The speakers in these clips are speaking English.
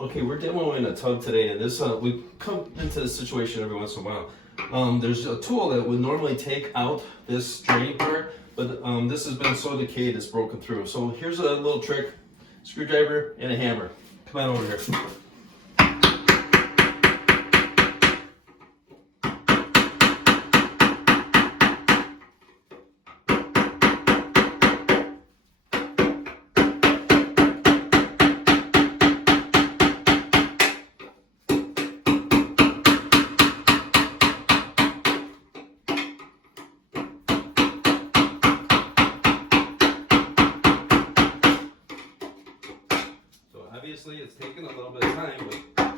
Okay, we're demoing a tub today, and this we come into this situation every once in a while. There's a tool that would normally take out this drain part, but this has been so decayed it's broken through. So here's a little trick: screwdriver and a hammer. Come on over here. Obviously, it's taken a little bit of time, but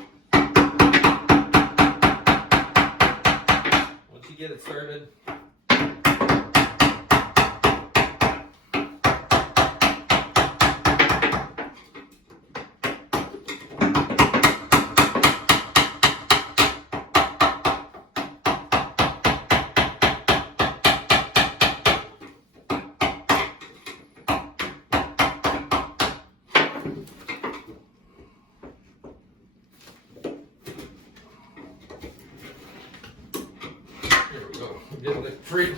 once you get it started, here we go. Getting it free.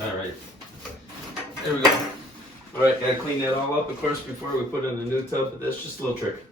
All right, there we go. All right, gotta clean that all up, of course, before we put in a new tub, but that's just a little trick.